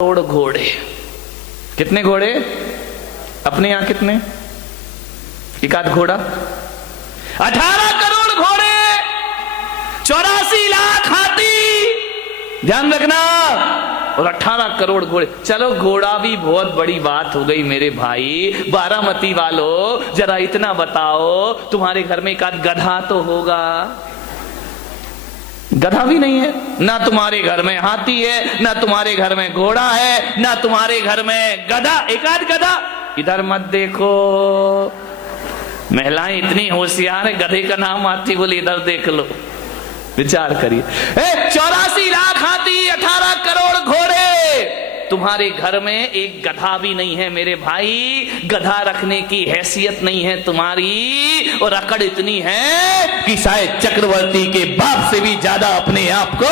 करोड़ घोड़े। कितने घोड़े? अपने यहां कितने? एक आध घोड़ा। 18 करोड़ घोड़े, 84 लाख हाथी, ध्यान रखना, और 18 करोड़ घोड़े। चलो घोड़ा भी बहुत बड़ी बात हो गई मेरे भाई। बारामती वालों जरा इतना बताओ, तुम्हारे घर में एक आध गधा तो होगा? गधा भी नहीं है। ना तुम्हारे घर में हाथी है, ना तुम्हारे घर में घोड़ा है, ना तुम्हारे घर में गधा, एक आध गधा। इधर मत देखो, महिलाएं इतनी होशियार है, गधे का नाम आती बोले इधर देख लो। विचार करिए, 84 लाख हाथी, 18 करोड़ घोड़े, तुम्हारे घर में एक गधा भी नहीं है मेरे भाई। गधा रखने की हैसियत नहीं है तुम्हारी, और अकड़ इतनी है कि शायद चक्रवर्ती के बाप से भी ज्यादा अपने आप को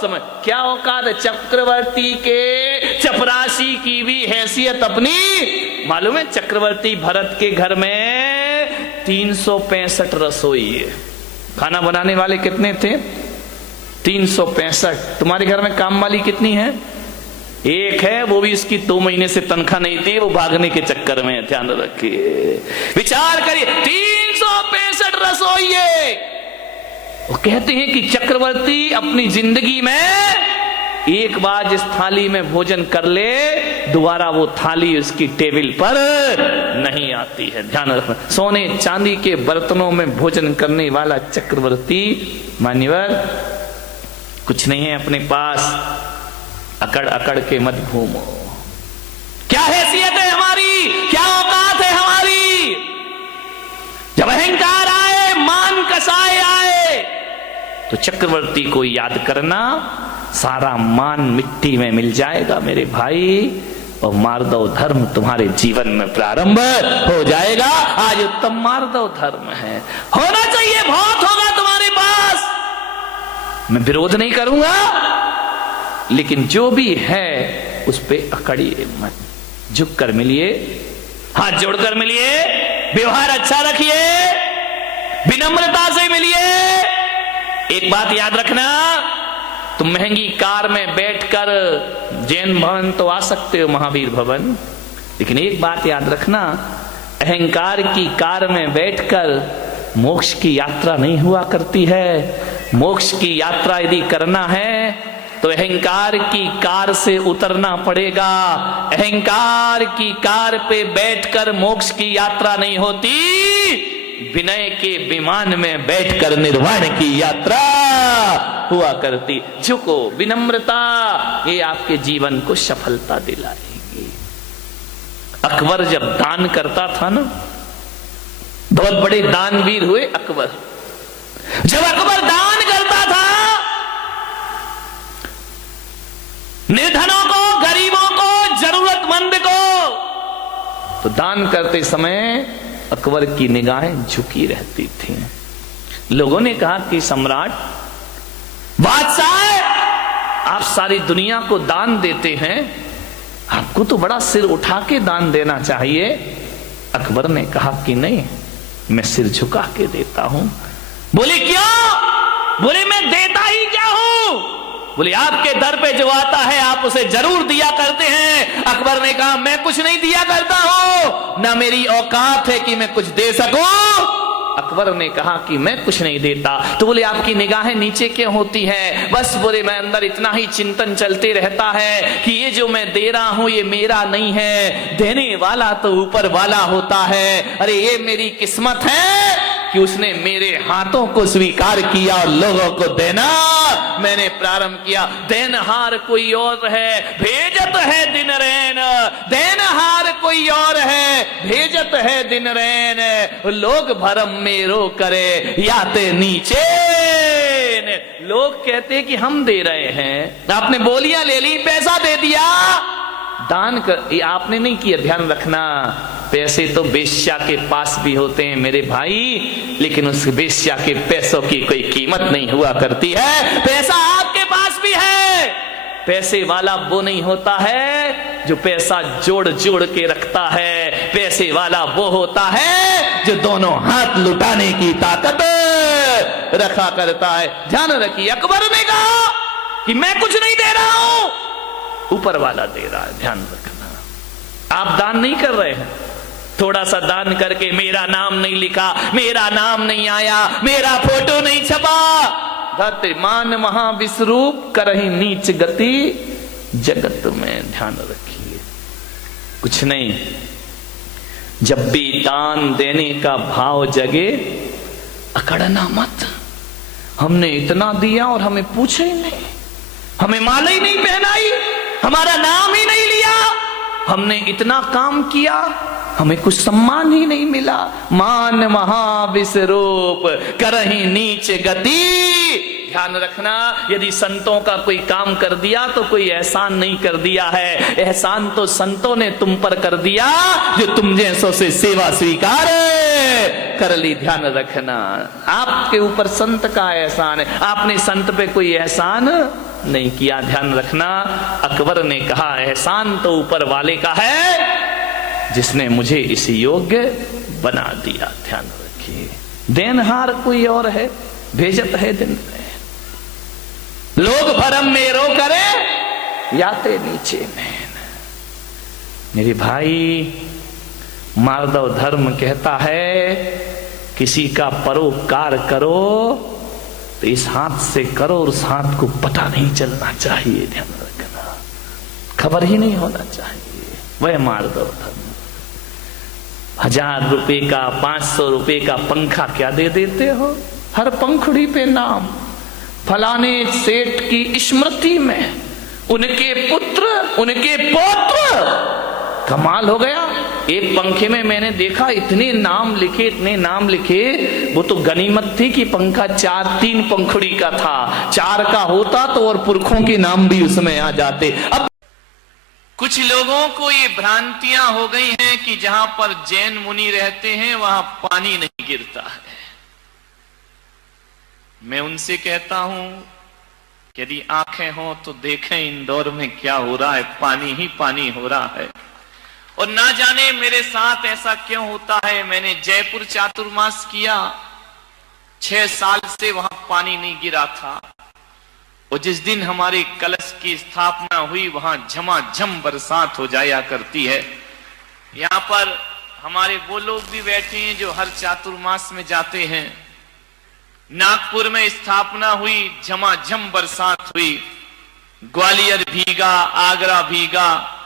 समझ। क्या औकात है चक्रवर्ती के? चपरासी की भी हैसियत अपनी। मालूम है चक्रवर्ती भरत के घर में 365 रसोई है। खाना बनाने वाले कितने थे? 365। तुम्हारे घर में काम वाली कितनी है? एक है, वो भी इसकी 2 महीने से तनख्वाह नहीं थी, वो भागने के चक्कर में। ध्यान रखिए, विचार करिए, 365 रसोई है। वो कहते हैं कि चक्रवर्ती अपनी जिंदगी में एक बार जिस थाली में भोजन कर ले, दोबारा वो थाली उसकी टेबल पर नहीं आती है। ध्यान रखना, सोने चांदी के बर्तनों में भोजन करने वाला चक्रवर्ती मान्यवर कुछ नहीं है अपने पास। अकड़ अकड़ के मत घूमो। क्या हैसियत है हमारी, क्या औकात है हमारी? जब अहंकार आए, मान कसाए आए, तो चक्रवर्ती को याद करना, सारा मान मिट्टी में मिल जाएगा मेरे भाई, और मार्दव धर्म तुम्हारे जीवन में प्रारंभ हो जाएगा। आज उत्तम मार्दव धर्म है, होना चाहिए, बहुत होगा तुम्हारे पास, मैं विरोध नहीं करूंगा, लेकिन जो भी है उस पे अकड़िए मत। झुक कर मिलिए, हाथ जोड़कर मिलिए, व्यवहार अच्छा रखिए, विनम्रता से मिलिए। एक बात याद रखना, तुम महंगी कार में बैठकर जैन भवन तो आ सकते हो, महावीर भवन, लेकिन एक बात याद रखना, अहंकार की कार में बैठकर मोक्ष की यात्रा नहीं हुआ करती है। मोक्ष की यात्रा यदि करना है तो अहंकार की कार से उतरना पड़ेगा। अहंकार की कार पे बैठकर मोक्ष की यात्रा नहीं होती, विनय के विमान में बैठकर निर्वाण की यात्रा हुआ करती। झुको, विनम्रता, ये आपके जीवन को सफलता दिलाएगी। अकबर जब दान करता था ना, बहुत बड़े दानवीर हुए अकबर। जब अकबर दान करता था, निर्धनों को, गरीबों को, जरूरतमंद को, तो दान करते समय अकबर की निगाहें झुकी रहती थी। लोगों ने कहा कि सम्राट, बादशाह, आप सारी दुनिया को दान देते हैं, आपको तो बड़ा सिर उठा के दान देना चाहिए। अकबर ने कहा कि नहीं, मैं सिर झुका के देता हूं। बोले क्यों? बोले मैं देता ही क्या हूं? बोले आपके दर पे जो आता है आप उसे जरूर दिया करते हैं। अकबर ने कहा मैं कुछ नहीं दिया करता हूं, ना मेरी औकात है कि मैं कुछ दे सकूं। अकबर ने कहा कि मैं कुछ नहीं देता। तो बोले आपकी निगाहें नीचे क्यों होती है? बस बोले मैं अंदर इतना ही चिंतन चलते रहता है कि ये जो मैं दे रहा हूं ये मेरा नहीं है, देने वाला तो ऊपर वाला होता है। अरे ये मेरी किस्मत है कि उसने मेरे हाथों को स्वीकार किया और लोगों को देना मैंने प्रारंभ किया। देनहार कोई और है, भेजत है दिन रैन, देनहार कोई और है, भेजत है दिन रैन। लोग भरम मेरो करे, याते नीचे। लोग कहते कि हम दे रहे हैं, आपने बोलियां ले ली, पैसा दे दिया, दान कर, ये आपने नहीं किया। ध्यान रखना, पैसे तो बेश्या के पास भी होते हैं मेरे भाई, लेकिन उस बेश्या के पैसों की कोई कीमत नहीं हुआ करती है। पैसा आपके पास भी है, पैसे वाला वो नहीं होता है जो पैसा जोड़ जोड़ के रखता है। पैसे वाला वो होता है जो दोनों हाथ लुटाने की ताकत रखा करता है। ध्यान रखिए, अकबर ने कहा कि मैं कुछ नहीं दे रहा हूं, ऊपर वाला दे रहा है, ध्यान रखना। आप दान नहीं कर रहे हैं, थोड़ा सा दान करके मेरा नाम नहीं लिखा, मेरा नाम नहीं आया, मेरा फोटो नहीं छपा, धरते मान महाविश्वरूप करही नीच गति जगत में, ध्यान रखिए। कुछ नहीं, जब भी दान देने का भाव जगे अकड़ना मत। हमने इतना दिया और हमें पूछे ही नहीं, हमें माला ही नहीं पहनाई, हमारा नाम ही नहीं लिया, हमने इतना काम किया, हमें कुछ सम्मान ही नहीं मिला। मान महाविश्वरूप करही नीच गति। ध्यान रखना, यदि संतों का कोई काम कर दिया तो कोई एहसान नहीं कर दिया है, एहसान तो संतों ने तुम पर कर दिया जो तुम जैसों से सेवा स्वीकार कर ली। ध्यान रखना, आपके ऊपर संत का एहसान है, आपने संत पे कोई एहसान नहीं किया। ध्यान रखना, अकबर ने कहा एहसान तो ऊपर वाले का है जिसने मुझे इस योग्य बना दिया। ध्यान रखिए, देनहार कोई और है, भेजत है दिन में। लोग भरम में रो करे याते नीचे में। मेरे भाई, माधव धर्म कहता है किसी का परोपकार करो तो इस हाथ से करो और उस हाथ को पता नहीं चलना चाहिए। ध्यान रखना, खबर ही नहीं होना चाहिए। वह माधव धर्म। 1000 रुपए का, 500 रुपए का पंखा क्या दे देते हो, हर पंखुड़ी पे नाम, फलाने सेठ की स्मृति में, उनके पुत्र, उनके पौत्र। कमाल हो गया। एक पंखे में मैंने देखा इतने नाम लिखे, इतने नाम लिखे। वो तो गनीमत थी कि पंखा 3 पंखुड़ी का था, 4 का होता तो और पुरखों के नाम भी उसमें आ जाते। अब कुछ लोगों को ये भ्रांतियां हो गई हैं कि जहां पर जैन मुनि रहते हैं वहां पानी नहीं गिरता है। मैं उनसे कहता हूं यदि आंखें हो तो देखें इंदौर में क्या हो रहा है, पानी ही पानी हो रहा है। और ना जाने मेरे साथ ऐसा क्यों होता है। मैंने जयपुर चातुर्मास किया, 6 साल से वहां पानी नहीं गिरा था। और जिस दिन हमारे कलश की स्थापना हुई वहां झमाझम बरसात हो जाया करती है। यहाँ पर हमारे वो लोग भी बैठे हैं जो हर चातुर्मास में जाते हैं। नागपुर में स्थापना हुई, झमाझम बरसात हुई, ग्वालियर भीगा, आगरा भीगा,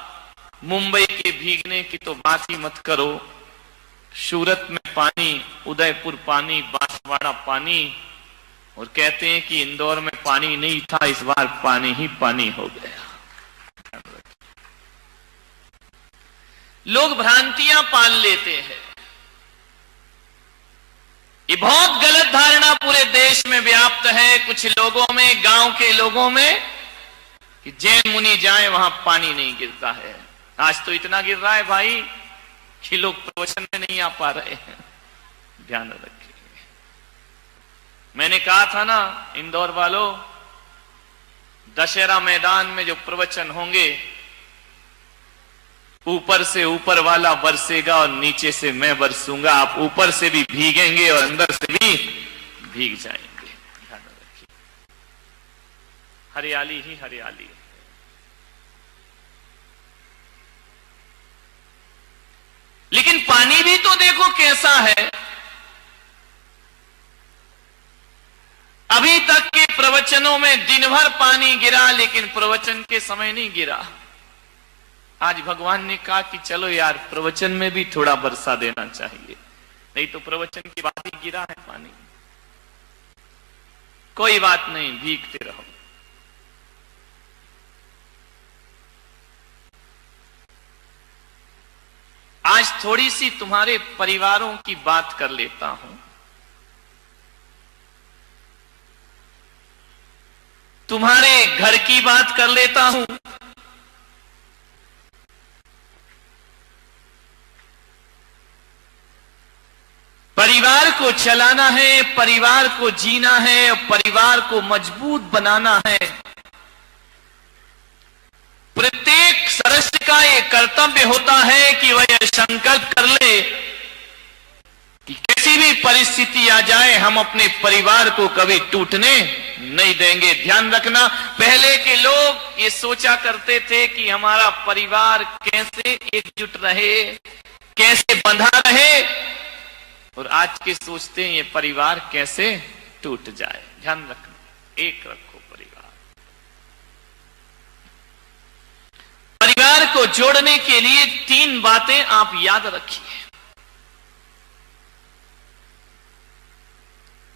मुंबई के भीगने की तो बात ही मत करो। सूरत में पानी, उदयपुर पानी, बांसवाड़ा पानी। और कहते हैं कि इंदौर में पानी नहीं था, इस बार पानी ही पानी हो गया। लोग भ्रांतियां पाल लेते हैं। ये बहुत गलत धारणा पूरे देश में व्याप्त है, कुछ लोगों में, गांव के लोगों में, कि जैन मुनि जाए वहां पानी नहीं गिरता है। आज तो इतना गिर रहा है भाई कि लोग प्रवचन में नहीं आ पा रहे हैं। ध्यान रखिए। मैंने कहा था ना इंदौर वालों, दशहरा मैदान में जो प्रवचन होंगे, ऊपर से ऊपर वाला बरसेगा और नीचे से मैं बरसूंगा। आप ऊपर से भी भीगेंगे और अंदर से भी भीग जाएंगे। ध्यान रखिए, हरियाली ही हरियाली। लेकिन पानी भी तो देखो कैसा है। अभी तक के प्रवचनों में दिन भर पानी गिरा, लेकिन प्रवचन के समय नहीं गिरा। आज भगवान ने कहा कि चलो यार, प्रवचन में भी थोड़ा बरसा देना चाहिए, नहीं तो प्रवचन के बाद ही गिरा है पानी। कोई बात नहीं, भीगते रहो। आज थोड़ी सी तुम्हारे परिवारों की बात कर लेता हूं। तुम्हारे घर की बात कर लेता हूं। परिवार को चलाना है, परिवार को जीना है, परिवार को मजबूत बनाना है। प्रत्येक सदस्य का यह कर्तव्य होता है कि वह यह संकल्प कर ले कि किसी भी परिस्थिति आ जाए हम अपने परिवार को कभी टूटने नहीं देंगे। ध्यान रखना, पहले के लोग ये सोचा करते थे कि हमारा परिवार कैसे एकजुट रहे, कैसे बंधा रहे, और आज के सोचते हैं ये परिवार कैसे टूट जाए। ध्यान रखना, एक रखो परिवार। परिवार को जोड़ने के लिए 3 बातें आप याद रखिए।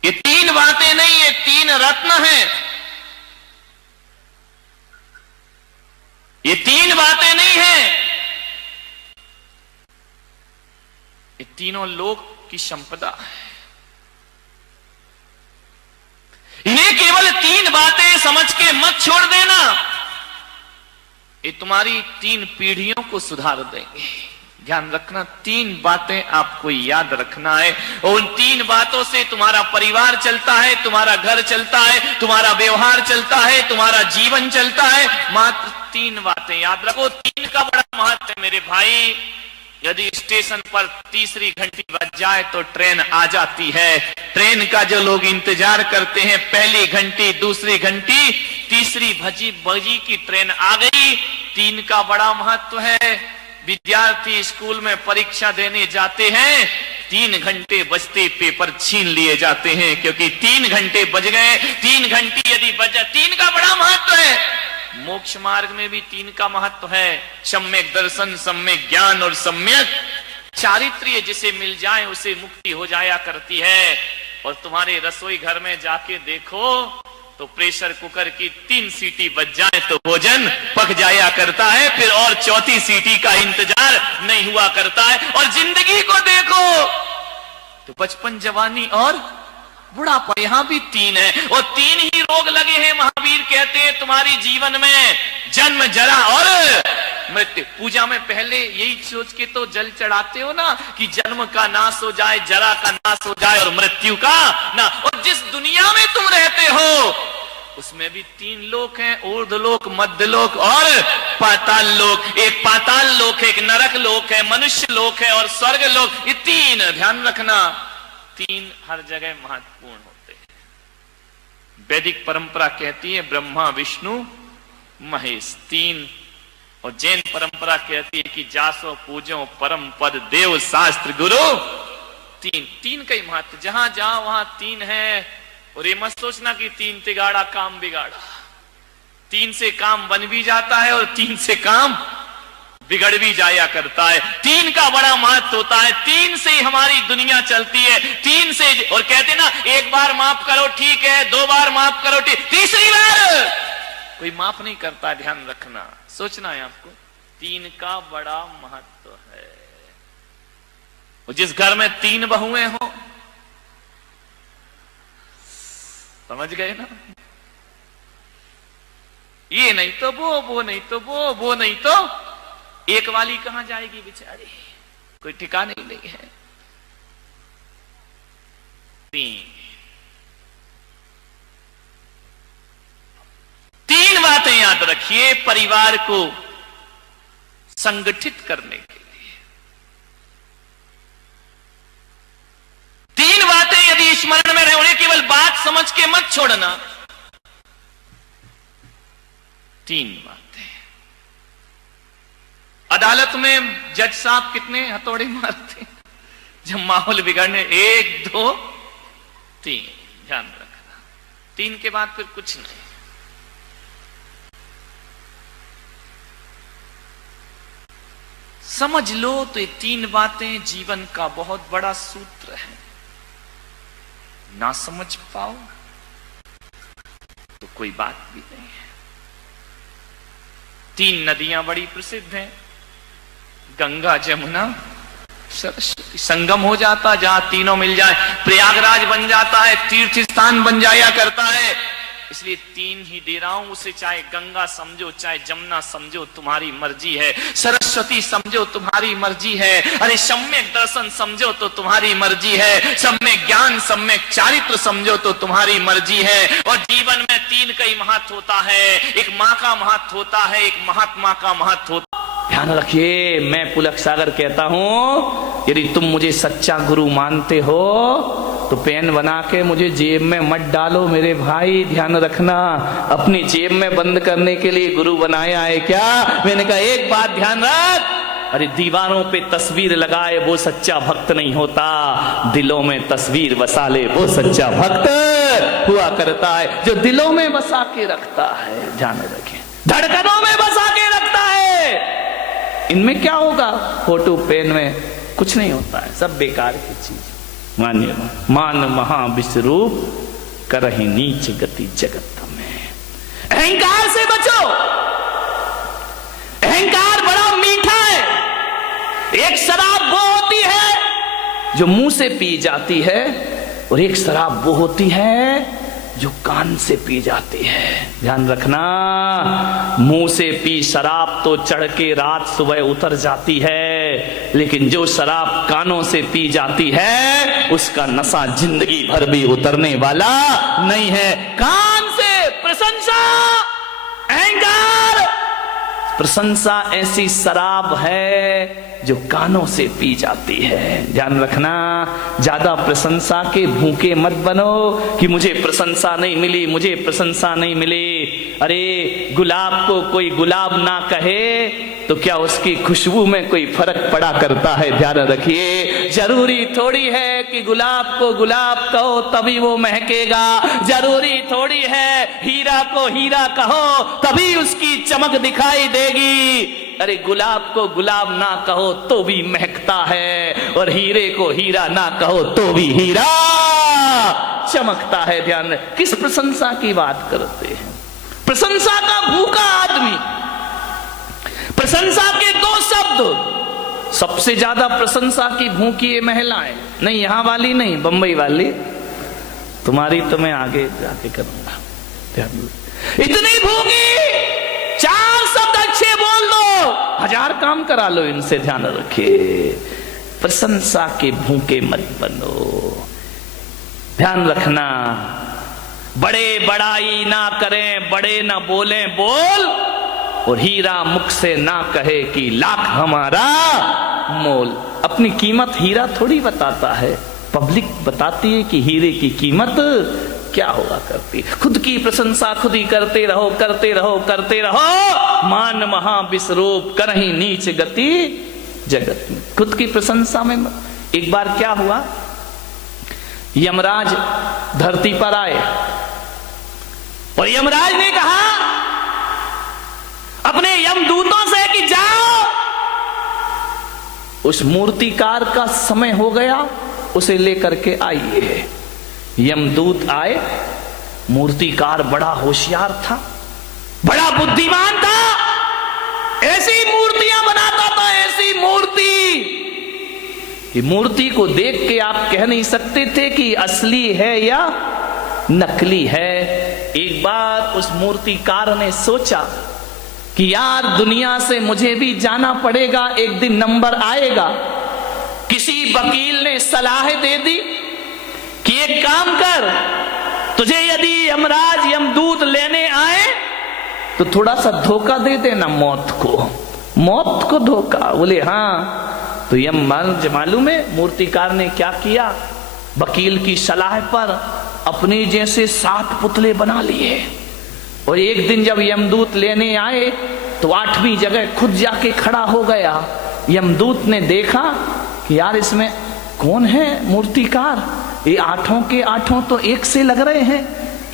ये 3 बातें नहीं, ये 3 रत्न हैं। ये 3 बातें नहीं हैं, ये तीनों लोक की संपदा है। इन्हें केवल 3 बातें समझ के मत छोड़ देना, ये तुम्हारी 3 पीढ़ियों को सुधार देंगे। ध्यान रखना, 3 बातें आपको याद रखना है, और उन 3 बातों से तुम्हारा परिवार चलता है, तुम्हारा घर चलता है, तुम्हारा व्यवहार चलता है, तुम्हारा जीवन चलता है। मात्र 3 बातें याद रखो। 3 का बड़ा महत्व है मेरे भाई। यदि स्टेशन पर तीसरी घंटी बज जाए तो ट्रेन आ जाती है। ट्रेन का जो लोग इंतजार करते हैं, पहली घंटी, दूसरी घंटी, तीसरी बजी की ट्रेन आ गई। 3 का बड़ा महत्व है। विद्यार्थी स्कूल में परीक्षा देने जाते हैं, 3 घंटे बजते पेपर छीन लिए जाते हैं, क्योंकि 3 घंटे बज गए। 3 घंटी यदि बज जाए, 3 का बड़ा महत्व है। मोक्ष मार्ग में भी 3 का महत्व है। सम्यक दर्शन, सम्यक ज्ञान और सम्यक चारित्र्य जिसे मिल जाए उसे मुक्ति हो जाया करती है। और तुम्हारे रसोई घर में जाके देखो तो प्रेशर कुकर की 3 सीटी बज जाए तो भोजन पक जाया करता है, फिर और 4थी सीटी का इंतजार नहीं हुआ करता है। और जिंदगी को देखो तो बचपन, जवानी और बुढ़ापा, यहां भी 3 है, और 3 ही रोग लगे हैं। महावीर कहते हैं तुम्हारी जीवन में जन्म, जरा और मृत्यु। पूजा में पहले यही सोच के तो जल चढ़ाते हो ना कि जन्म का नाश हो जाए, जरा का नाश हो जाए और मृत्यु का ना। और जिस दुनिया में तुम रहते हो उसमें भी 3 लोक हैं, ऊर्ध्वलोक, मध्यलोक और पाताल लोक। एक पाताल लोक है, एक नरक लोक है, मनुष्य लोक है और स्वर्ग लोक। ये 3 ध्यान रखना, 3 हर जगह महत्वपूर्ण होते हैं। वैदिक परंपरा कहती है ब्रह्मा, विष्णु, महेश 3, और जैन परंपरा कहती है कि जासो पूजो परम पद देव शास्त्र गुरु 3। 3 का ही महत्व, जहां जाओ वहां 3 है। और ये मत सोचना कि 3 तिगाड़ा काम बिगाड़ा। 3 से काम बन भी जाता है और 3 से काम बिगड़ भी जाया करता है। 3 का बड़ा महत्व होता है। 3 से ही हमारी दुनिया चलती है। 3 से, और कहते ना 1 बार माफ करो ठीक है, 2 बार माफ करो ठीक, तीसरी बार कोई माफ नहीं करता। ध्यान रखना, सोचना है आपको, 3 का बड़ा महत्व है। और जिस घर में 3 बहुएं हो, समझ गए ना, ये नहीं तो वो नहीं तो वो नहीं तो एक वाली कहां जाएगी बेचारी, कोई ठिकाने ही नहीं है। 3 बातें याद रखिए परिवार को संगठित करने के लिए। 3 बातें यदि स्मरण में रहे, उन्हें केवल बात समझ के मत छोड़ना। 3 बातें। अदालत में जज साहब कितने हथौड़े मारते जब माहौल बिगड़ने, 1 2 3। ध्यान रखना, 3 के बाद फिर कुछ नहीं। समझ लो तो ये 3 बातें जीवन का बहुत बड़ा सूत्र है। ना समझ पाओ तो कोई बात भी नहीं है। 3 नदियां बड़ी प्रसिद्ध हैं, गंगा, जमुना, सरस्वती। संगम हो जाता जहां तीनों मिल जाए, प्रयागराज बन जाता है, तीर्थ स्थान बन जाया करता है। इसलिए 3 ही दे रहा हूं उसे, चाहे गंगा समझो, चाहे जमुना समझो, तुम्हारी मर्जी है। सरस्वती समझो, तुम्हारी मर्जी है। अरे सम्यक दर्शन समझो तो तुम्हारी मर्जी है। सम्यक ज्ञान, सम्यक चारित्र समझो तो तुम्हारी मर्जी है। और जीवन में 3 का ही महत्व होता है। एक माँ का महत्व होता है, एक महात्मा का महत्व होता है। ध्यान रखिए, मैं पुलक सागर कहता हूं, यदि तुम मुझे सच्चा गुरु मानते हो तो पेन बना के मुझे जेब में मत डालो मेरे भाई, ध्यान रखना। अपनी जेब में बंद करने के लिए गुरु बनाया है क्या? मैंने कहा एक बात ध्यान रख, अरे दीवारों पे तस्वीर लगाए वो सच्चा भक्त नहीं होता, दिलों में तस्वीर बसा ले वो सच्चा भक्त हुआ करता है, जो दिलों में बसा के रखता है। ध्यान रखें, धड़कनों में बसा के रखता है। इनमें क्या होगा? फोटो पेन में कुछ नहीं होता है, सब बेकार की चीज। मान्य मान महा विश्वरूप करहि नीच गति जगत में। अहंकार से बचो। अहंकार बड़ा मीठा है। एक शराब वो होती है जो मुंह से पी जाती है, और एक शराब वो होती है जो कान से पी जाती है। ध्यान रखना, मुंह से पी शराब तो चढ़ के रात सुबह उतर जाती है, लेकिन जो शराब कानों से पी जाती है उसका नशा जिंदगी भर भी उतरने वाला नहीं है। कान से प्रशंसा, अहंकार, प्रशंसा ऐसी शराब है जो कानों से पी जाती है। ध्यान रखना, ज्यादा प्रशंसा के भूखे मत बनो कि मुझे प्रशंसा नहीं मिली, मुझे प्रशंसा नहीं मिली। अरे गुलाब को कोई गुलाब ना कहे तो क्या उसकी खुशबू में कोई फर्क पड़ा करता है? ध्यान रखिए, जरूरी थोड़ी है कि गुलाब को गुलाब कहो तभी वो महकेगा, जरूरी थोड़ी है हीरा को हीरा कहो तभी उसकी चमक दिखाई देगी। अरे गुलाब को गुलाब ना कहो तो भी महकता है, और हीरे को हीरा ना कहो तो भी हीरा चमकता है। ध्यान रहे, किस प्रशंसा की बात करते हैं? प्रशंसा का भूखा आदमी, प्रशंसा के दो शब्द, सबसे ज्यादा प्रशंसा की भूखी ये महिलाएं, नहीं यहां वाली नहीं, बंबई वाली, तुम्हारी तो मैं आगे जाके करूंगा। इतनी भूखी, चार शब्द अच्छे बोल दो, 1000 काम करा लो इनसे। ध्यान रखिए, प्रशंसा के भूखे मत बनो। ध्यान रखना, बड़े बड़ाई ना करें, बड़े ना बोलें बोल, और हीरा मुख से ना कहे कि लाख हमारा मोल। अपनी कीमत हीरा थोड़ी बताता है, पब्लिक बताती है कि हीरे की कीमत क्या हुआ करती। खुद की प्रशंसा खुद ही करते रहो, करते रहो, करते रहो। मान महा विश्वरूप करहि नीच गति जगत में। खुद की प्रशंसा में एक बार क्या हुआ, यमराज धरती पर आए और यमराज ने कहा अपने यमदूतों से कि जाओ, उस मूर्तिकार का समय हो गया, उसे लेकर के आइए। यमदूत आए, मूर्तिकार बड़ा होशियार था, बड़ा बुद्धिमान था, ऐसी मूर्तियां बनाता था, ऐसी मूर्ति कि मूर्ति को देख के आप कह नहीं सकते थे कि असली है या नकली है। एक बार उस मूर्तिकार ने सोचा कि यार दुनिया से मुझे भी जाना पड़ेगा, एक दिन नंबर आएगा। किसी वकील ने सलाह दे दी कि एक काम कर, तुझे यदि यमराज यमदूत लेने आए तो थोड़ा सा धोखा दे देना, मौत को धोखा। बोले हाँ। तो यमराज मालूम है मूर्तिकार ने क्या किया, वकील की सलाह पर अपने जैसे 7 पुतले बना लिए, और एक दिन जब यमदूत लेने आए तो 8वीं जगह खुद जाके खड़ा हो गया। यमदूत ने देखा कि यार इसमें कौन है मूर्तिकार, ये 8 के 8 तो एक से लग रहे हैं,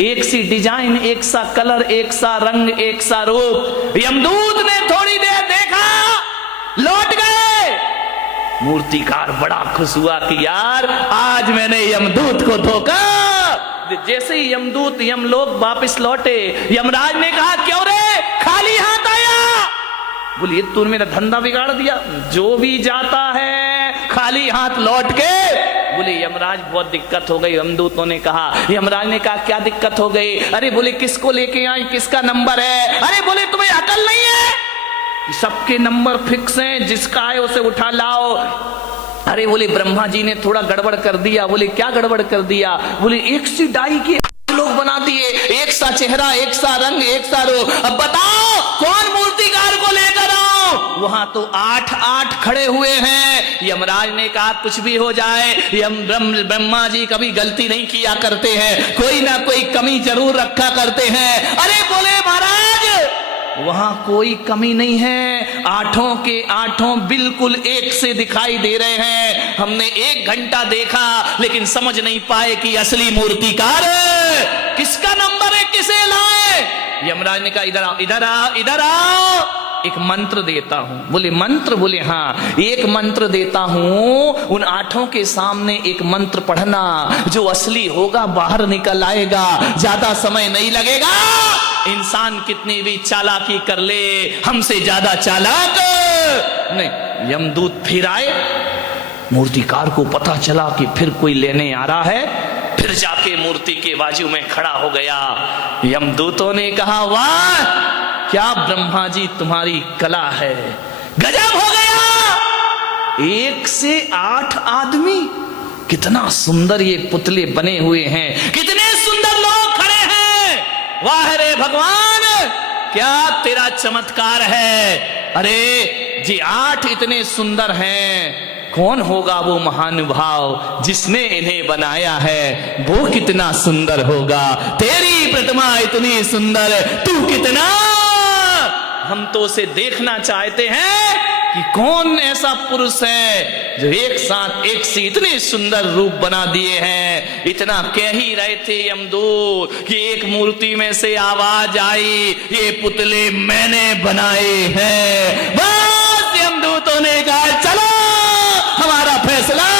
एक सी डिजाइन, एक सा कलर, एक सा रंग, एक सा रूप। यमदूत ने थोड़ी देर देखा, लौट गए। मूर्तिकार बड़ा खुश हुआ कि यार आज मैंने यमदूत को धोखा। जैसे ही यमदूत यमलोक वापस लौटे, यमराज ने कहा क्यों रे खाली हाथ आया? बोलिए तूने मेरा धंधा बिगाड़ दिया, जो भी जाता है खाली हाथ लौट के। बोले यमराज बहुत दिक्कत हो गई। यमदूतों ने कहा, यमराज ने कहा क्या दिक्कत हो गई? अरे बोले किसको लेके आए, किसका नंबर है? अरे बोले तुम्हें अकल नहीं है, सबके नंबर फिक्स हैं, जिसका है उसे उठा लाओ। अरे बोले ब्रह्मा जी ने थोड़ा गड़बड़ कर दिया। बोले क्या गड़बड़ कर दिया? बोले एक सी डाई के लोग बना दिए, एक सा चेहरा, एक सा रंग, एक सा रूप। अब बताओ कौन मूर्तिकार को लेकर आओ? वहां तो 8 खड़े हुए हैं। यमराज ने कहा कुछ भी हो जाए, ब्रह्मा जी कभी गलती नहीं किया करते हैं, कोई ना कोई कमी जरूर रखा करते हैं। अरे बोले महाराज वहां कोई कमी नहीं है, 8 के 8 बिल्कुल एक से दिखाई दे रहे हैं। हमने 1 घंटा देखा लेकिन समझ नहीं पाए कि असली मूर्तिकार किसका नंबर है, किसे लाए। यमराज ने कहा इधर आओ, इधर आओ, इधर आओ, एक मंत्र देता हूं। बोले मंत्र? बोले हाँ, एक मंत्र देता हूं, उन 8 के सामने एक मंत्र पढ़ना, जो असली होगा बाहर निकल आएगा, ज्यादा समय नहीं लगेगा। इंसान कितनी भी चालाकी कर ले, हमसे ज्यादा चालाक नहीं। यमदूत फिर आए, मूर्तिकार को पता चला कि फिर कोई लेने आ रहा है, फिर जाके मूर्ति के बाजू में खड़ा हो गया। यमदूतों ने कहा वाह क्या ब्रह्मा जी तुम्हारी कला है, गजब हो गया। 1 से 8 आदमी, कितना सुंदर ये पुतले बने हुए हैं, कितने सुंदर लोग खड़े हैं। वाह रे भगवान, क्या तेरा चमत्कार है। अरे जी 8 इतने सुंदर हैं, कौन होगा वो महानुभाव जिसने इन्हें बनाया है, वो कितना सुंदर होगा। तेरी प्रतिमा इतनी सुंदर, तू कितना, हम तो उसे देखना चाहते हैं कि कौन ऐसा पुरुष है जो एक साथ एक से इतने सुंदर रूप बना दिए हैं। इतना कह ही रहे थे यमदूत कि एक मूर्ति में से आवाज आई, ये पुतले मैंने बनाए हैं। बस यमदूतों ने कहा चलो हमारा फैसला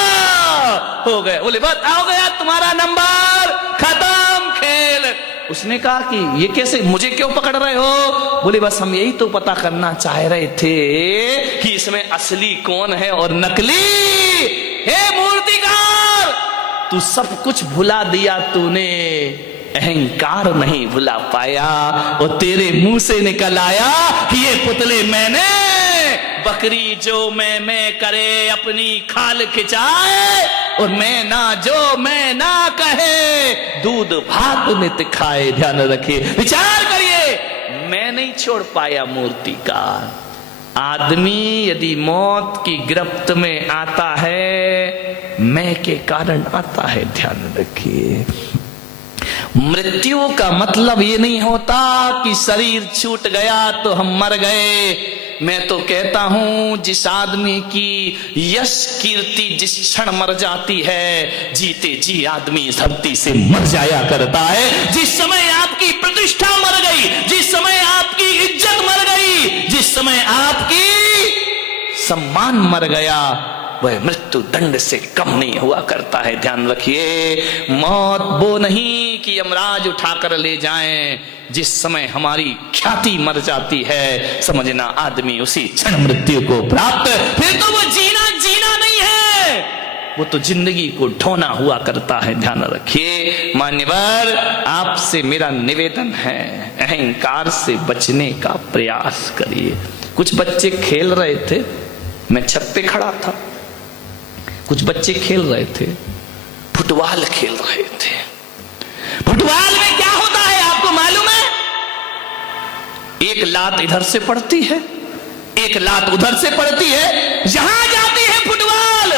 हो गया। बोले बस आओ गया तुम्हारा नंबर, खत्म खेल। उसने कहा कि ये कैसे, मुझे क्यों पकड़ रहे हो। बोले बस हम यही तो पता करना चाह रहे थे कि इसमें असली कौन है और नकली। हे मूर्तिकार, तू सब कुछ भुला दिया, तूने अहंकार नहीं भुला पाया, और तेरे मुंह से निकल आया कि ये पुतले मैंने, बकरी जो मैं करे अपनी खाल खिंचाए, और मैं ना जो मैं ना कहे दूध भात नित खाए। ध्यान रखिए, विचार करिए, मैं नहीं छोड़ पाया मूर्तिकार। आदमी यदि मौत की गिरफ्त में आता है, मैं के कारण आता है। ध्यान रखिए, मृत्यु का मतलब ये नहीं होता कि शरीर छूट गया तो हम मर गए। मैं तो कहता हूं जिस आदमी की यश कीर्ति जिस क्षण मर जाती है, जीते जी आदमी धरती से मर जाया करता है। जिस समय आपकी प्रतिष्ठा मर गई, जिस समय आपकी इज्जत मर गई, जिस समय आपकी सम्मान मर गया, वह मृत्यु दंड से कम नहीं हुआ करता है। ध्यान रखिए, मौत वो नहीं कि यमराज उठाकर ले जाएं, जिस समय हमारी ख्याति मर जाती है, समझना आदमी उसी क्षण मृत्यु को प्राप्त, फिर तो वो जीना नहीं है, वो तो जिंदगी को ढोना हुआ करता है। ध्यान रखिए मान्यवर, आपसे मेरा निवेदन है, अहंकार से बचने का प्रयास करिए। कुछ बच्चे खेल रहे थे, मैं छत पे खड़ा था, कुछ बच्चे खेल रहे थे, फुटबॉल खेल रहे थे। फुटबॉल में क्या होता है आपको मालूम है? एक लात इधर से पड़ती है, एक लात उधर से पड़ती है। जहां जाती है फुटबॉल,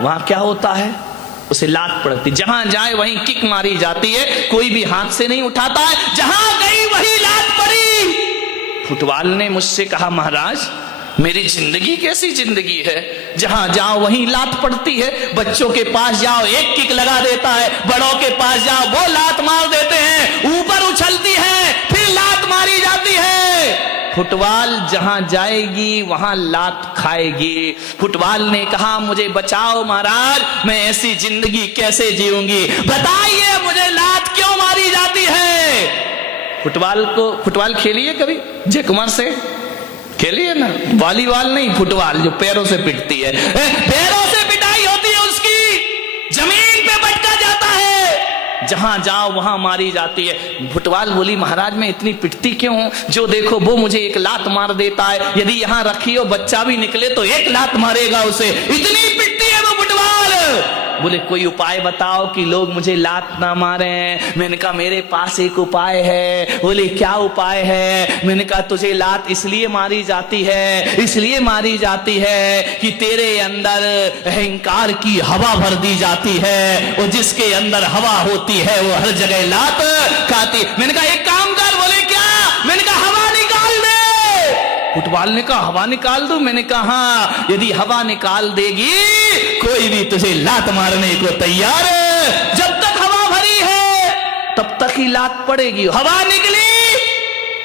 वहां क्या होता है, उसे लात पड़ती, जहां जाए वहीं किक मारी जाती है, कोई भी हाथ से नहीं उठाता है, जहां गई वही लात पड़ी। फुटबॉल ने मुझसे कहा महाराज मेरी जिंदगी कैसी जिंदगी है, जहां जाओ वहीं लात पड़ती है। बच्चों के पास जाओ एक किक लगा देता है, बड़ों के पास जाओ वो लात मार देते हैं, ऊपर उछलती है फिर लात मारी जाती है। फुटबॉल जहां जाएगी वहां लात खाएगी। फुटबॉल ने कहा मुझे बचाओ महाराज, मैं ऐसी जिंदगी कैसे जीऊंगी, बताइए मुझे लात क्यों मारी जाती है। फुटबॉल खेलिए कभी, जय कुमार से खेलिए ना, वॉलीबॉल नहीं, फुटबॉल जो पैरों से पिटती है, पैरों से पिटाई होती है उसकी, जमीन पे बटका जाता है, जहां जाओ वहां मारी जाती है। फुटबॉल बोली महाराज मैं इतनी पिटती क्यों हूं, जो देखो वो मुझे एक लात मार देता है, यदि यहां रखी हो बच्चा भी निकले तो एक लात मारेगा उसे, इतनी पिटती है वो फुटबॉल। बोले कोई उपाय बताओ कि लोग मुझे लात ना मारे। मैंने कहा मेरे पास एक उपाय है। बोले क्या उपाय है? मैंने कहा तुझे लात इसलिए मारी जाती है, इसलिए मारी जाती है कि तेरे अंदर अहंकार की हवा भर दी जाती है, और जिसके अंदर हवा होती है वो हर जगह लात खाती। मैंने कहा एक काम कर। बोले क्या? मैंने कहा हवा निकाल दे। फुटबॉल ने कहा हवा निकाल दो? मैंने कहा हाँ, यदि हवा निकाल देगी कोई भी तुझे लात मारने को तैयार है। जब तक हवा भरी है तब तक ही लात पड़ेगी। हवा निकली,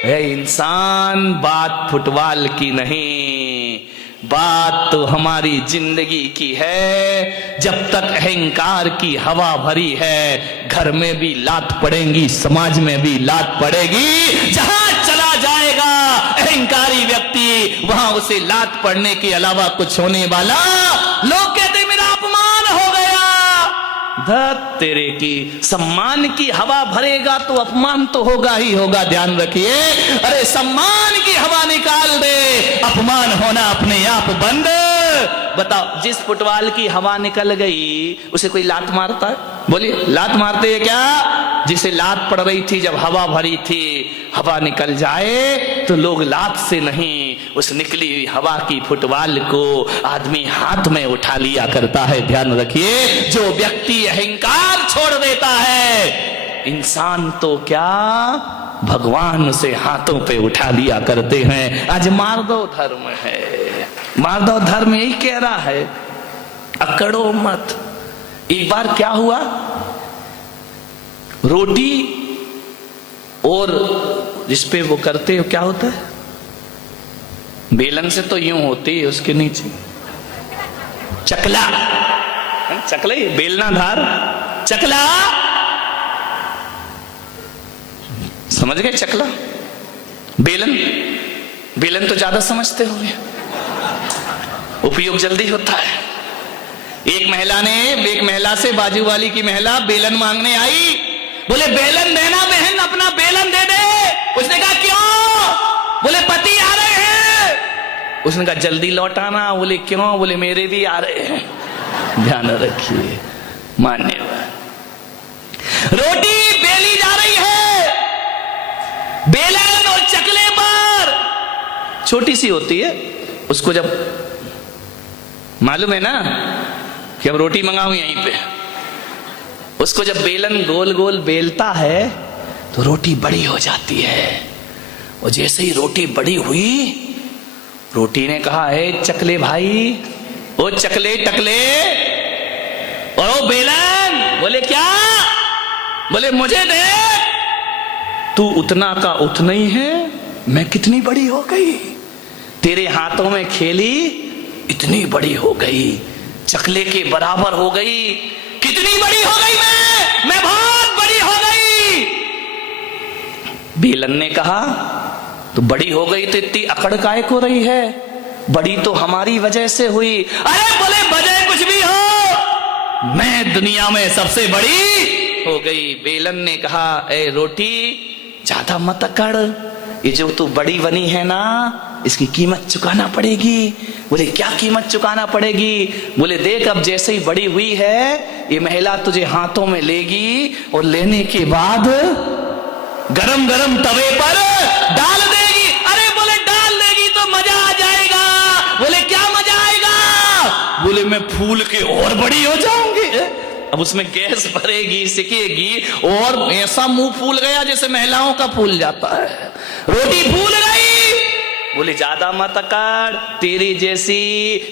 ए इंसान, बात फुटबॉल की नहीं, बात तो हमारी जिंदगी की है। जब तक अहंकार की हवा भरी है, घर में भी लात पड़ेगी, समाज में भी लात पड़ेगी। जहां चला जाएगा अहंकारी व्यक्ति, वहां उसे लात पड़ने के अलावा कुछ होने वाला। लोग कहते मेरा अपमान हो गया। धत तेरे की, सम्मान की हवा भरेगा तो अपमान तो होगा ही होगा, ध्यान रखिए। अरे सम्मान की हवा निकाल दे, अपमान होना अपने आप बंद। बताओ जिस फुटबॉल की हवा निकल गई उसे कोई लात मारता है? बोलिए लात मारते हैं क्या? जिसे लात पड़ रही थी जब हवा भरी थी, हवा निकल जाए तो लोग लात से नहीं, उस निकली हुई हवा की फुटबॉल को आदमी हाथ में उठा लिया करता है। ध्यान रखिए, जो व्यक्ति अहंकार छोड़ देता है, इंसान तो क्या भगवान उसे हाथों पे उठा लिया करते हैं। आज मार्दव धर्म है, मार्दव धर्म यही कह रहा है अकड़ो मत। एक बार क्या हुआ, रोटी और जिसपे वो करते हो क्या होता है, बेलन से तो यूं होती है, उसके नीचे चकला, चकला ही बेलना धार, चकला समझ गए? चकला बेलन, बेलन तो ज्यादा समझते होंगे, उपयोग जल्दी होता है। एक महिला से बाजू वाली की महिला बेलन मांगने आई। बोले बेलन देना बहन, अपना बेलन दे दे। उसने कहा क्यों? बोले पति आ रहे हैं। उसने कहा जल्दी लौटाना। बोले क्यों? बोले मेरे भी आ रहे हैं। ध्यान रखिए, मान्यवर। रोटी बेली जा रही है, बेलन और चकले पर छोटी सी होती है, उसको जब मालूम है ना कि अब रोटी मंगाऊं यहीं पे, उसको जब बेलन गोल गोल बेलता है तो रोटी बड़ी हो जाती है। और जैसे ही रोटी बड़ी हुई, रोटी ने कहा है चकले भाई, ओ चकले टकले, और ओ बेलन। बोले क्या? बोले मुझे दे, तू उतना का उतना ही है, मैं कितनी बड़ी हो गई, तेरे हाथों में खेली इतनी बड़ी हो गई, चकले के बराबर हो गई। कितनी बड़ी हो गई मैं बहुत बड़ी हो गई। बेलन ने कहा तो बड़ी हो गई तो इतनी अकड़ काहे को रही है, बड़ी तो हमारी वजह से हुई। अरे बोले वजह कुछ भी हो, मैं दुनिया में सबसे बड़ी हो गई। बेलन ने कहा ए रोटी ज्यादा मत अकड़, ये जो तू बड़ी बनी है ना, इसकी कीमत चुकाना पड़ेगी। बोले क्या कीमत चुकाना पड़ेगी? बोले देख अब जैसे ही बड़ी हुई है, ये महिला तुझे हाथों में लेगी और लेने के बाद गरम गरम तवे पर डाल देगी। अरे बोले डाल देगी तो मजा आ जाएगा। बोले क्या मजा आएगा? बोले मैं फूल के और बड़ी हो जाऊंगी। अब उसमें गैस भरेगी, सिकेगी, और ऐसा मुंह फूल गया जैसे महिलाओं का फूल जाता है। रोटी फूल गई। बोले ज्यादा मत अकड़, तेरी जैसी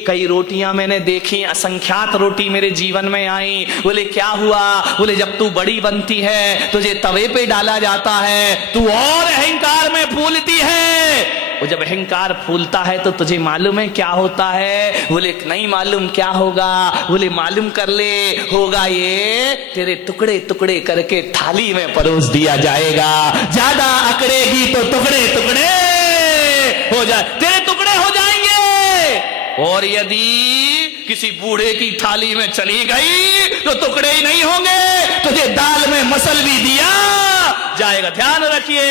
कई रोटियां मैंने देखी, असंख्यात रोटी मेरे जीवन में आई। बोले क्या हुआ? बोले जब तू बड़ी बनती है तुझे तवे पे डाला जाता है, तू और अहंकार में फूलती है। वो जब अहंकार फूलता है तो तुझे मालूम है क्या होता है? बोले नहीं मालूम, क्या होगा? बोले मालूम कर ले, होगा ये तेरे टुकड़े टुकड़े करके थाली में परोस दिया जाएगा। ज्यादा अकड़ेगी तो टुकड़े टुकड़े हो जाए, तेरे टुकड़े हो जाएंगे। और यदि किसी बूढ़े की थाली में चली गई तो टुकड़े ही नहीं होंगे, तुझे दाल में मसल भी दिया जाएगा। ध्यान रखिए,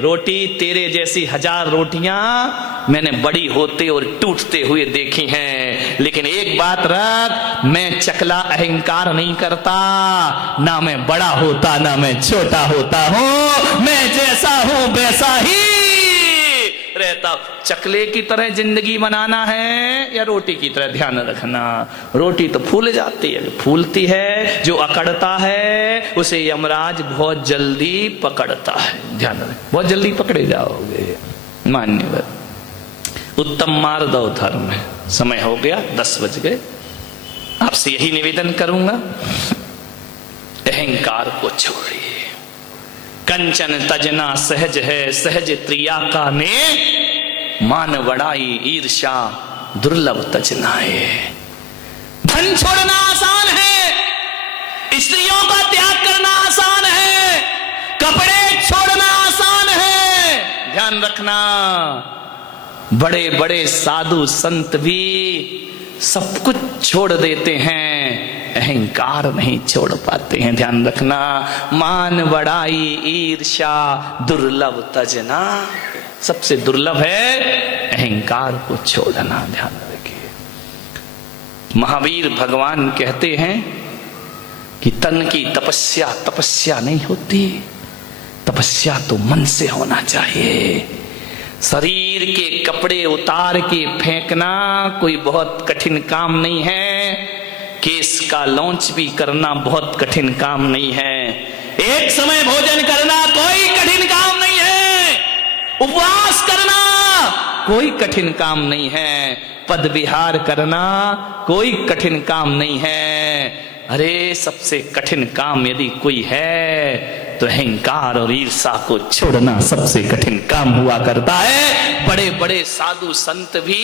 रोटी तेरे जैसी 1000 रोटियां मैंने बड़ी होते और टूटते हुए देखी हैं, लेकिन एक बात रख, मैं चकला अहंकार नहीं करता, ना मैं बड़ा होता ना मैं छोटा होता हूं, मैं जैसा हूं वैसा ही रहता। चकले की तरह जिंदगी बनाना है या रोटी की तरह? ध्यान रखना, रोटी तो फूल जाती है, फूलती है, जो अकड़ता है उसे यमराज बहुत जल्दी पकड़ता है। ध्यान रख, बहुत जल्दी पकड़े जाओगे। मान्यवर उत्तम मार्ग धर्म है। समय हो गया, 10 बज गए। आपसे यही निवेदन करूंगा, अहंकार को छोड़िए। कंचन तजना सहज है, सहज त्रिया का ने, मान बड़ाई ईर्षा दुर्लभ तजनाए। धन छोड़ना आसान है, स्त्रियों का त्याग करना आसान है, कपड़े छोड़ना आसान है। ध्यान रखना, बड़े बड़े साधु संत भी सब कुछ छोड़ देते हैं, अहंकार नहीं छोड़ पाते हैं। ध्यान रखना, मान बड़ाई ईर्षा दुर्लभ तजना, सबसे दुर्लभ है अहंकार को छोड़ना। ध्यान रखिए, महावीर भगवान कहते हैं कि तन की तपस्या तपस्या नहीं होती, तपस्या तो मन से होना चाहिए। शरीर के कपड़े उतार के फेंकना कोई बहुत कठिन काम नहीं है, केस का लॉन्च भी करना बहुत कठिन काम नहीं है, एक समय भोजन करना कोई कठिन काम नहीं है, उपवास करना कोई कठिन काम नहीं है, पद विहार करना कोई कठिन काम नहीं है। अरे सबसे कठिन काम यदि कोई है तो अहंकार और ईर्षा को छोड़ना सबसे कठिन काम हुआ करता है। बड़े बड़े साधु संत भी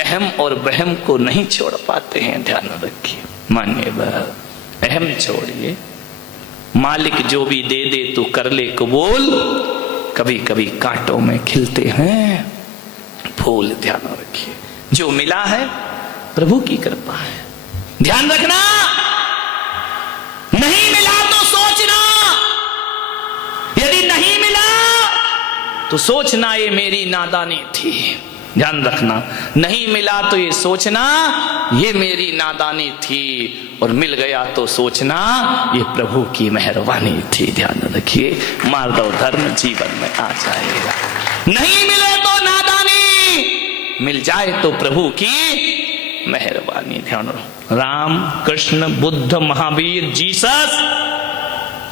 अहम और वहम को नहीं छोड़ पाते हैं। ध्यान रखिए, मान्यवर अहम छोड़िए, मालिक जो भी दे दे तो कर ले कबूल, कभी कभी कांटों में खिलते हैं फूल। ध्यान रखिए, जो मिला है प्रभु की कृपा है। ध्यान रखना, नहीं मिला तो सोचना, यदि नहीं मिला तो सोचना ये मेरी नादानी थी। ध्यान रखना, नहीं मिला तो ये सोचना ये मेरी नादानी थी, और मिल गया तो सोचना ये प्रभु की मेहरबानी थी। ध्यान रखिए, मार्ग धर्म जीवन में आ जाएगा। नहीं मिले तो नादानी, मिल जाए तो प्रभु की मेहरबानी। ध्यान रखो, राम कृष्ण बुद्ध महावीर जीसस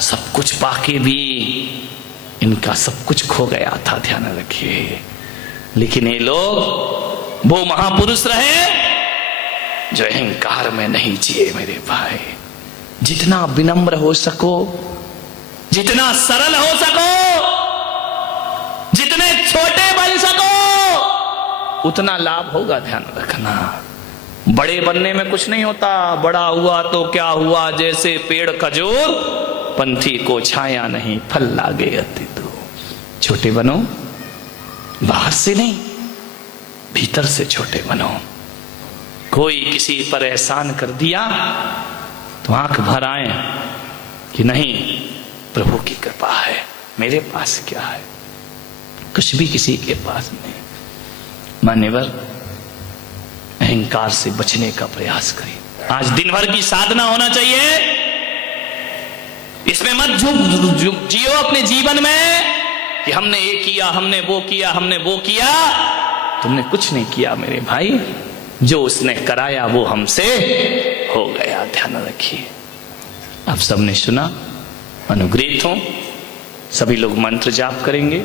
सब कुछ पाके भी इनका सब कुछ खो गया था। ध्यान रखिए, लेकिन ये लोग वो महापुरुष रहे जो अहंकार में नहीं जिए। मेरे भाई, जितना विनम्र हो सको, जितना सरल हो सको, जितने छोटे बन सको, उतना लाभ होगा। ध्यान रखना, बड़े बनने में कुछ नहीं होता, बड़ा हुआ तो क्या हुआ, जैसे पेड़ खजूर, पंथी को छाया नहीं फल लागे अति तो। छोटे बनो, बाहर से नहीं भीतर से छोटे बनो। कोई किसी पर एहसान कर दिया तो आंख भर आए कि नहीं प्रभु की कृपा है, मेरे पास क्या है, कुछ भी किसी के पास नहीं। मान्यवर, अहंकार से बचने का प्रयास करिए। आज दिन भर की साधना होना चाहिए, इसमें मत जियो अपने जीवन में कि हमने ये किया, हमने वो किया, हमने वो किया। तुमने कुछ नहीं किया मेरे भाई, जो उसने कराया वो हमसे हो गया। ध्यान रखिए, आप सबने सुना, अनुग्रहित हो। सभी लोग मंत्र जाप करेंगे।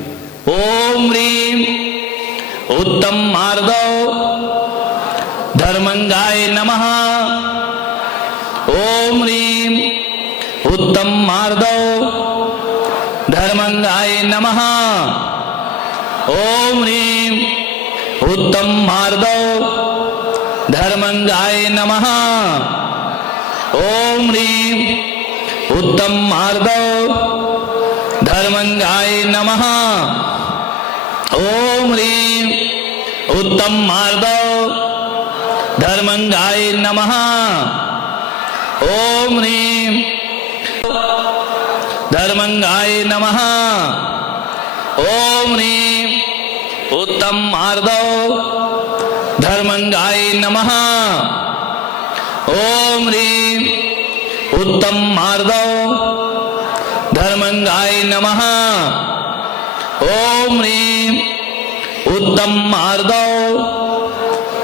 ओम ह्रीम उत्तम मार्दव धर्मंगाय नमः। ओम ह्रीम उत्तम मार्दव धर्मंगाय नमः। ओम ह्रीम उत्तम मार्दव धर्मंगाय नमः। ओम ह्रीम उत्तम मार्दव धर्मंगाय नमः। ओम ह्रीम उत्तम मार्दव धर्मंगाय नमः। ओम ह्रीम धर्मंगाय नमः। ओम ह्रीं उत्तम मार्दव धर्मंगाय नमः। ओम ह्रीं उत्तम मार्दव धर्मंगाय नमः। ओम ह्रीं उत्तम मार्दव